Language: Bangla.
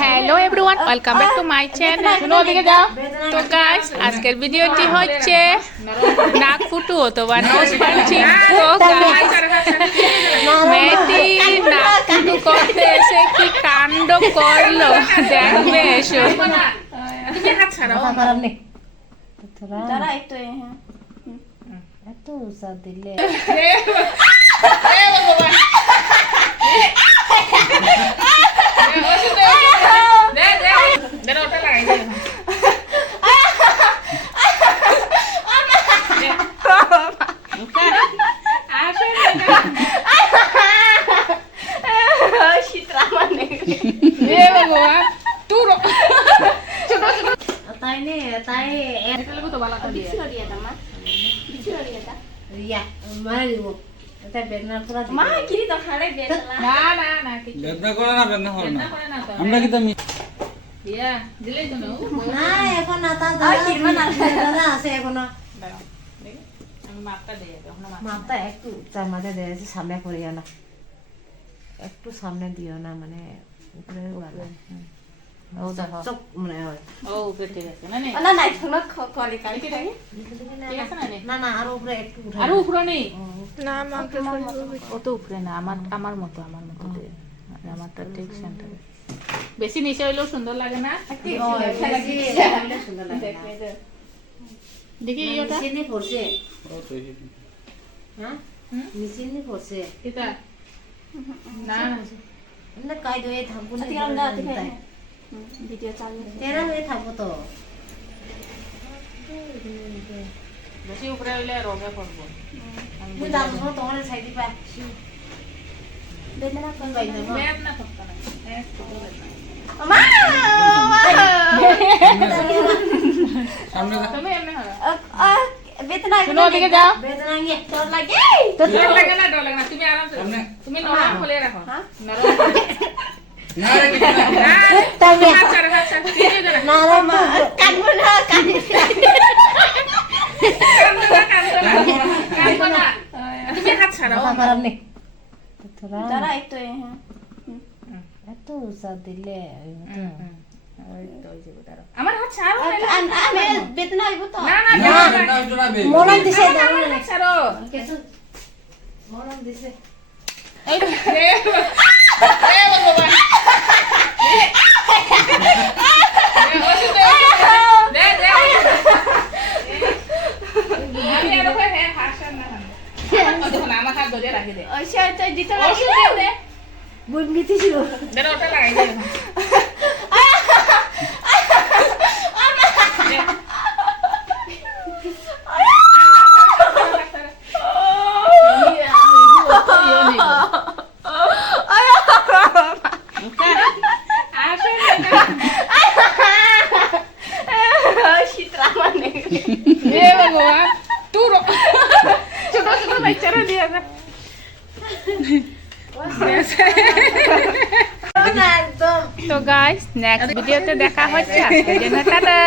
Hello everyone, welcome back to my channel. তো গাইস, আজকের ভিডিওটি হচ্ছে নাক ফুটু অথবা নোজ পাঞ্চিং। তো গাইস, মেয়েটি নাক ফুটু করতে এসে কি কাণ্ড করলো দেখবে এসো। তুমি হাত ছাড়াও। जरा एक तो ये है এত উষা দিলে তাই নে তাই बिछड़ दिया था मां बिछड़ दिया था রিয়া মারা দিব এটা বেদনা পুরা मां किरी तो खाड़े बेचला না না না কিছু বেদনা করে না বেদনা হয় না করে না তো আমরা কি তুমি ইয়া দিলেই তো না না এখন না তা আর কিরমা না দাদা আছে এখনো আমি মাপটা দিয়ে দেব না মাপটা একটু তার মাঝে দিয়েছি সামনে করিও না একটু সামনে দিও না মানে উপরে উড়ালে ও দেখো চোখ মানে হয় ও উপরে ঠিক আছে না নেই ना ना थोड़ा कॉली काट के ঠিক আছে না নেই না না আর উপরে একটু উঠে আর উপরে নেই ना मां के অত উপরে না আমার মতো দিয়ে আমারটা ঠিক সেন্টারে বেশি নিচে হইলেও সুন্দর লাগে না সুন্দর লাগে দেখি এটা নিচে নিয়ে পড়ছে ও তো এই হ্যাঁ নিচে নিয়ে পড়ছে এটা না এমনি কাই দয়ে থাকবো না तिरंगा दिखाई वीडियो चालू তেরা হয়ে থাকবো তো বেশি উপরে হইলে রোগে পড়বো তুই দাম ধরো তোমার সাইডে পা बेचना কোন গাই দেবো ব্যাগ না থাকতো না मां সামনে যা তুমি এমনি হবে बेचना শুনো ওদিকে যাও বেদনা নিয়ে डर लगे ডর লাগে না তুমি আরাম से সামনে তুমি নরম খুলে রাখো हाँ নরম না রে কিছু না তবে হাত ছাড়ো দিয়ে দাও না রে মা कानबो ना कान কাঁদবো না তুমি হাত ছাড়ো মাথা খারাপ নেই তোরা जरा एक तो ये है এত উষা দিলে ওই তো ওই যে দাঁড়াও আমার হাত ছাড়ো मैं बेचना आइबो तो না না না না ওটা বে মলম দিছে আমার হাত ছাড়ো কিছু মলম দিছে এই রে ভগবান দে দে আমি এর উপরে হ্যাঁ হাসান না ও দেখো না আমার হাত ধরে রাখি দে ऐसे तो जीते ওষুধ लगे দে বুন গিতেছিল দাঁড়া ওটা লাগাই দে शीतरामा ने हे भगवान तू छोटा छोटा बेचारा दिया था না একদম তো গাইস নেক্সট ভিডিওতে দেখা হচ্ছে আজকের জন্য টাটা।